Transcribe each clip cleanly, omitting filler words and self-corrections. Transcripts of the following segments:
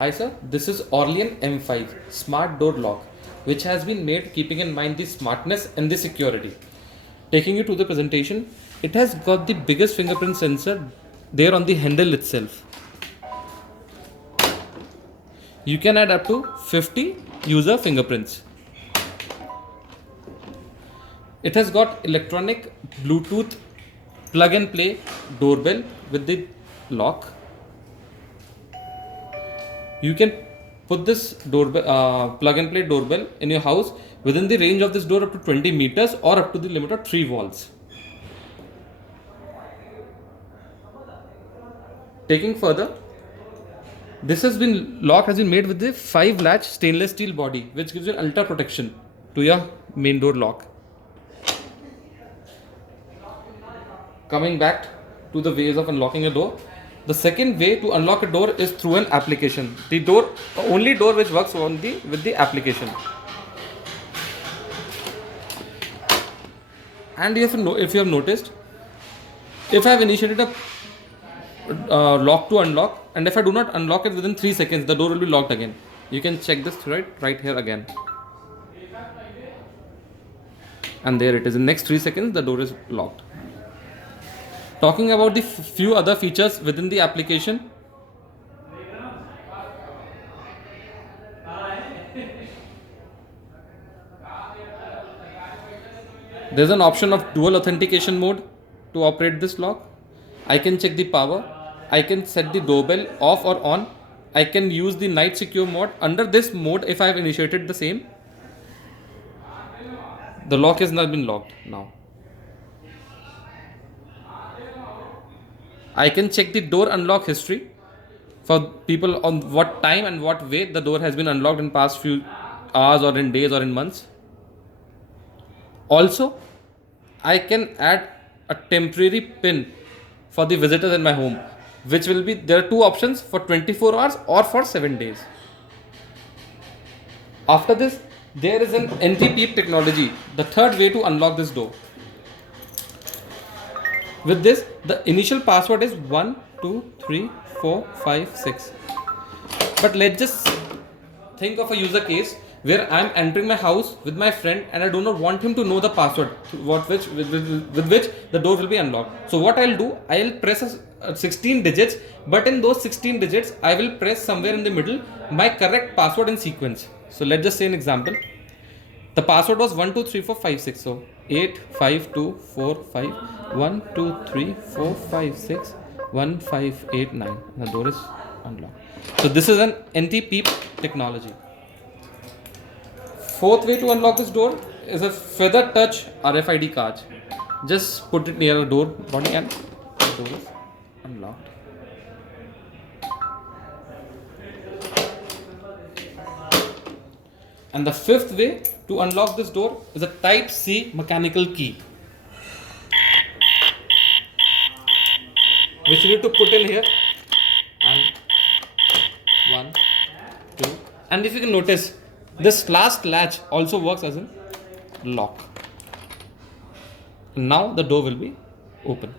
Hi sir, this is Orlean M5 Smart Door Lock, which has been made keeping in mind the smartness and the security. Taking you to the presentation, it has got the biggest fingerprint sensor there on the handle itself. You can add up to 50 user fingerprints. It has got electronic Bluetooth plug and play doorbell with the lock. You can put this doorbell, plug and play doorbell in your house within the range of this door up to 20 meters or up to the limit of 3 walls. Taking further, this lock has been made with the 5 latch stainless steel body, which gives you ultra protection to your main door lock. Coming back to the ways of unlocking a door, the second way to unlock a door is through an application. The only door which works with the application. And if you have noticed, if I have initiated a lock to unlock, and if I do not unlock it within 3 seconds, the door will be locked again. You can check this right here again. And there it is. In next 3 seconds, the door is locked. Talking about the few other features within the application, there's an option of dual authentication mode to operate this lock. I can check the power. I can set the doorbell off or on. I can use the night secure mode. Under this mode, if I have initiated the same, the lock has not been locked now. I can check the door unlock history for people on what time and what way the door has been unlocked in past few hours or in days or in months. Also, I can add a temporary pin for the visitors in my home, which will be, there are two options for 24 hours or for 7 days. After this, there is an anti-peep technology, the third way to unlock this door. With this, the initial password is 1, 2, 3, 4, 5, 6. But let's just think of a user case where I'm entering my house with my friend and I do not want him to know the password with which the door will be unlocked. So what I'll do, I'll press 16 digits, but in those 16 digits, I will press somewhere in the middle my correct password in sequence. So let's just say an example. The password was 1, 2, 3, 4, 5, 6. So 8, 5, 2, 4, 5, 1, 2, 3, 4, 5, 6, 1, 5, 8, 9. The door is unlocked. So this is an anti-peep technology. Fourth way to unlock this door is a feather touch RFID card. Just put it near the door body and the door is unlocked. And the fifth way to unlock this door is a Type-C mechanical key, which you need to put in here, and 1, 2, and if you can notice, this last latch also works as a lock. Now the door will be open.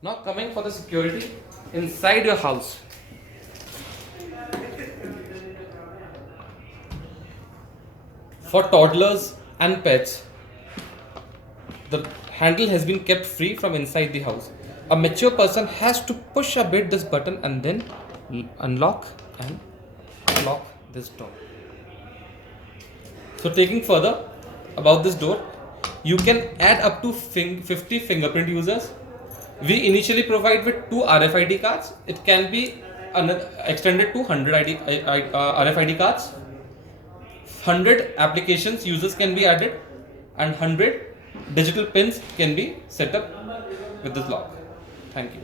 Now coming for the security inside your house. For toddlers and pets, the handle has been kept free from inside the house. A mature person has to push a bit this button and then unlock and lock this door. So taking further about this door, you can add up to 50 fingerprint users. We initially provide with 2 RFID cards. It can be extended to 100 RFID cards. 100 applications users can be added, and 100 digital pins can be set up with this lock. Thank you.